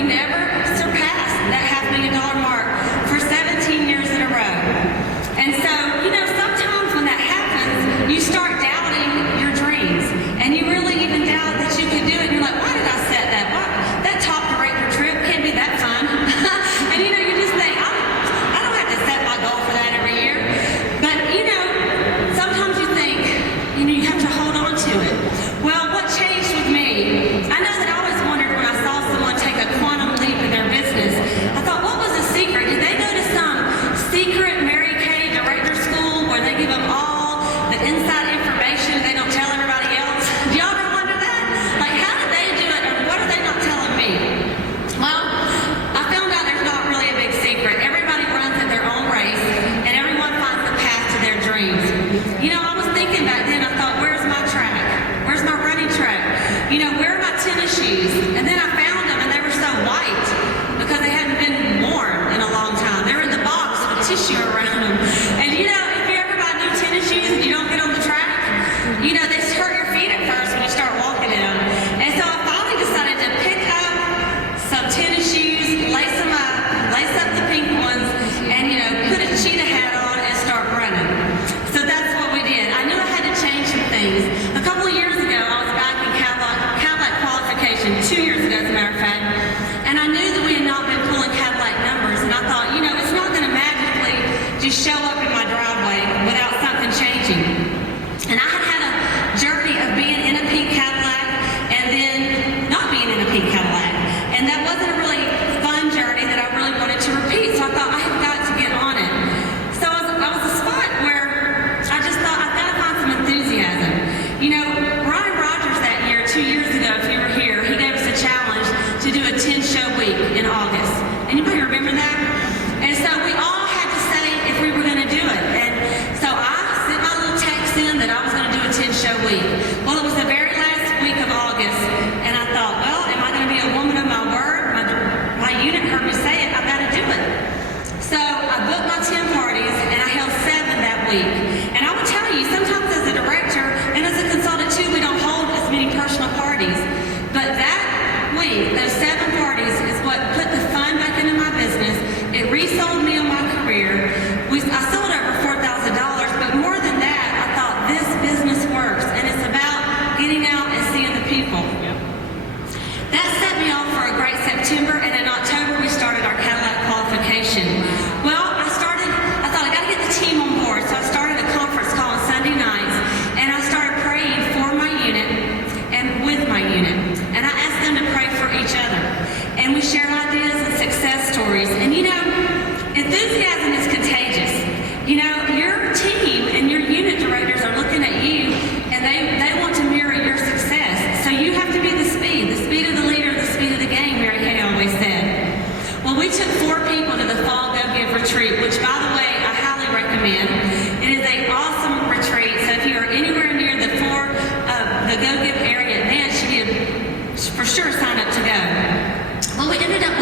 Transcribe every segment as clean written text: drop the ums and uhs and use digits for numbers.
we never surpassed that $500,000 mark for 17 years in a row. And so, sometimes when that happens, you start doubting your dreams, and you really even doubt that you can do it. And you're like, why did I set that? That top director trip can't be that fun. And you just think, I don't have to set my goal for that every year. But sometimes you think, you have to hold on to it. Well, what changed with me? I know that I always wondered when I saw someone take a quantum leap in their business. I thought, what was the secret? Did they go to some secret Mary Kay director school where they give them all the inside information they don't tell everybody else? Do y'all ever wonder that? Like, how did they do it, and what are they not telling me? Well, I found out there's not really a big secret. Everybody runs at their own race, and everyone finds the path to their dreams. I was thinking back then, I thought, where's my track? Where's my running track? Where are my tennis shoes? And then I found them, and they were so white because they hadn't been worn in a long time. They were in the box with tissue around them. And if you ever buy new tennis shoes and you don't get on the track, they hurt your feet at first when you start walking in them. And so I finally decided to pick up some tennis shoes, lace them up, lace up the pink ones, and put a cheetah hat on and start running. So that's what we did. I knew I had to change some things. A couple of years ago, I was back in Cadillac qualification, 2 years ago as a matter of fact, and I knew that we had not been pulling Cadillac numbers, and I thought, it's not going to magically just show up in my driveway without something changing. And I had a journey of being in a pink Cadillac and then not being in a pink Cadillac, and that wasn't a really fun journey that I really wanted to repeat, so I thought I have got to get on it. So I was a spot where I just thought I've got to find some enthusiasm. Ryan Rogers that year, 2 years ago, if you were here, he gave us a challenge to do a 10-show week in August. Anybody remember that? And so we all had to say if we were going to do it. And so I sent my little text in that I was going to do a 10-show week. Well, it was the very last week of August, and I thought, well, am I going to be a woman of my word? My unit heard me say it. I've got to do it. So I booked my 10 parties, and I held 7 that week. And I will tell you, sometimes as a director and as a consultant too, we don't hold as many personal parties. But that week, those 7 parties is what put the fun back into my business. It resold me on my career. I sold over $4,000, but more than that, I thought this business works, and it's about getting out and seeing the people. That set me off for a great September, and in October we started our Cadillac qualification. Well, I thought I got to get the team on board, so I started a conference call on Sunday nights, and I started praying for my unit and with my unit, and I asked them to pray for each other, and we shared ideas and success stories. And enthusiasm is contagious. Your team and your unit directors are looking at you, and they want to mirror your success. So you have to be the speed of the leader, the speed of the game, Mary Kay always said. Well, we took 4 people to the Fall Go Give retreat, which, by the way, I highly recommend. It is an awesome retreat, so if you are anywhere near the Go Give area, man, you should for sure sign up to go. Well, we ended up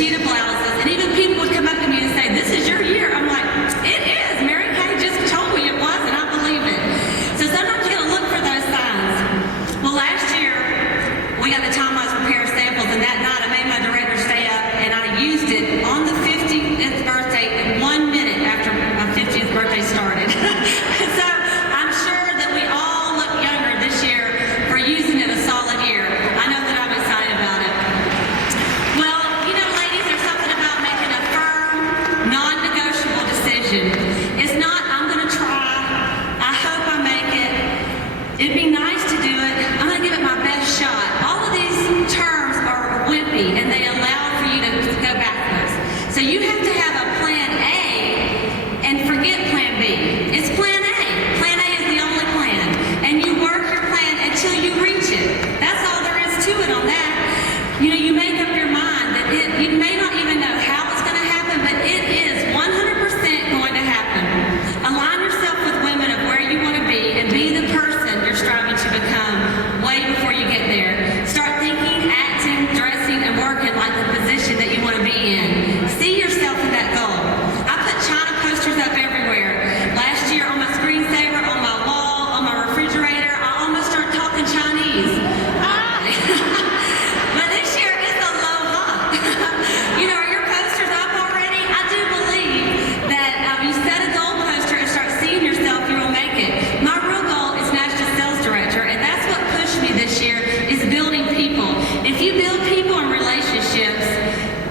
cheetah blouses, and even people would come up to me and say, "This is your year." I'm like, "It is. Mary Kay just told me it was, and I believe it." So sometimes you gotta look for those signs. Well, last year, we got the Time Wise Prepare samples, and that night I made my director stay up, and I used it on the 50th birthday, 1 minute after my 50th birthday started. So I'm sure that we all look younger this year for using it a solid year. I know that I'm excited about it. Well, you know, ladies, there's something about making a firm, non-negotiable decision. It's not, "I'm going to try. I hope I make it. It'd be nice to do it. I'm going to give it my best shot." All of these terms are wimpy, and they allow for you to go backwards. So you have to have a plan A and forget plan B. It's plan A. Plan A is the only plan. And you work your plan until you reach it. That's all there is to it on that. You know, you make up your mind that you may not even know how it's going to happen, but it is 100% going to happen. Align yourself with women of where you want to be and be the person you're striving to become way before you get there. Start thinking, acting, dressing, and working like the position that you want to be in. See yourself in that goal. I put China posters up everywhere. Last year on my screensaver, on my wall, on my refrigerator, I almost started talking Chinese. But this year it's a low hop. You know, are your posters up already? I do believe that you set a goal poster and start seeing yourself, you will make it. My real goal is National Sales Director, and that's what pushed me this year, is building people. If you build people and relationships,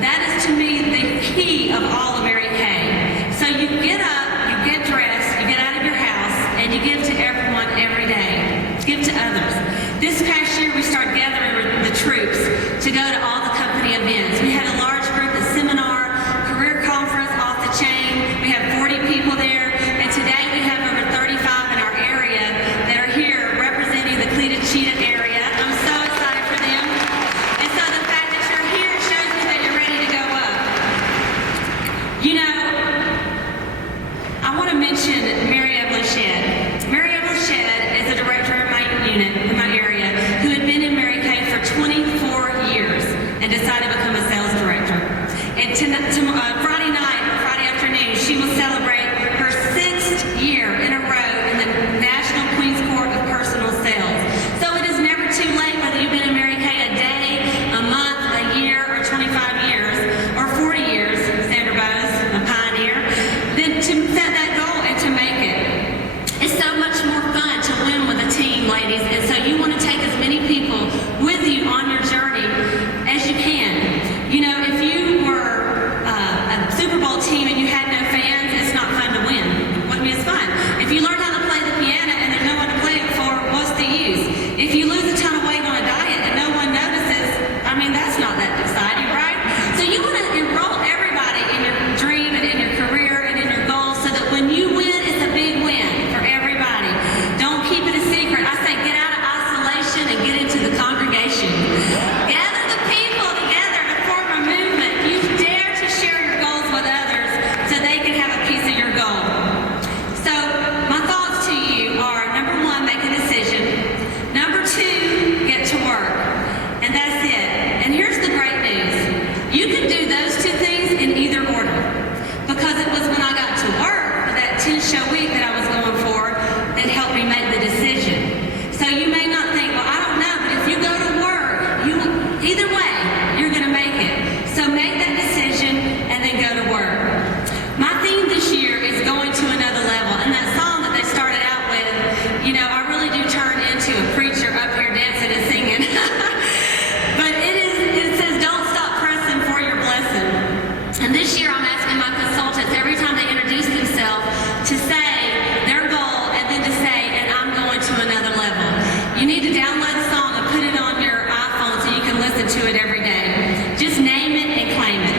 that is to me the key of all of Mary Kay. So you get up, you get dressed, you get out of your house, and you give to everyone every day. Give to others. This past year we started gathering the troops to go to all the company events. We had a large group at seminar, career conference, off the chain. We had 40 people there, and today we have over 35 in our area that are here representing the Cleta Cheetah area. I'm so excited for them. And so the fact that you're here shows me that you're ready to go up. You know, I want to mention Mary Evelyn Shedd. Mary Evelyn Shedd is a director in my unit, in my area, who had been in Mary Kay for 24 years and decided to become a sales director. And Friday night, Friday afternoon, she will celebrate her 6th year in a row in the National Queen's Court of Personal Sales. So it is never too late, whether you've been in Mary Kay a day, a month, a year, or 25 years, or 40 years, Sandra Bowes, a pioneer, then to set that goal and to make it. It's so much more fun to win with a team, ladies, and so you want to take as many people with you on your journey as you can. You know, if you were a Super Bowl team and you had no fans, it's not fun to win. What means fun? If you learn how to play the piano and there's no one to play it for, what's the use? If you lose a ton of weight on a diet and no one notices, I mean, that's not that exciting, right? So you want to enroll everybody in your dream and in your career and in your goals so that when you win, it's a big win for everybody. Don't keep it a secret. I say get out of isolation and get into the congregation. Gather the people together to form a movement. You dare to share your goals with others so they can have a piece of your goal. So my thoughts to you are, number 1, make a decision. Number 2, get to work. And that's it. And here's the great news. You can do those 2 things in either order. Because it was when I got to work, that 10-show week that I was going for, that helped me make the decision. So you may not think, well, I don't know, but if you go to work, either way, you're going to make it. So make that decision and then go to work. My theme this year is going to another level. And that song that they started out with, you know, I really do turn into a preacher up here dancing and singing. But it says, don't stop pressing for your blessing. And this year I'm asking my consultants every time they introduce themselves to say their goal and then to say, and I'm going to another level. You need to download the song and put it on your iPhone so you can listen to it every day. Just name it and claim it.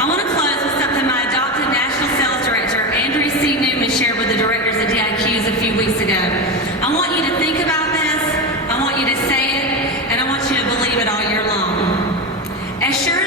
I want to close with something my adopted National Sales Director, Andrea C. Newman, shared with the directors of DIQs a few weeks ago. I want you to think about this, I want you to say it, and I want you to believe it all year long. As sure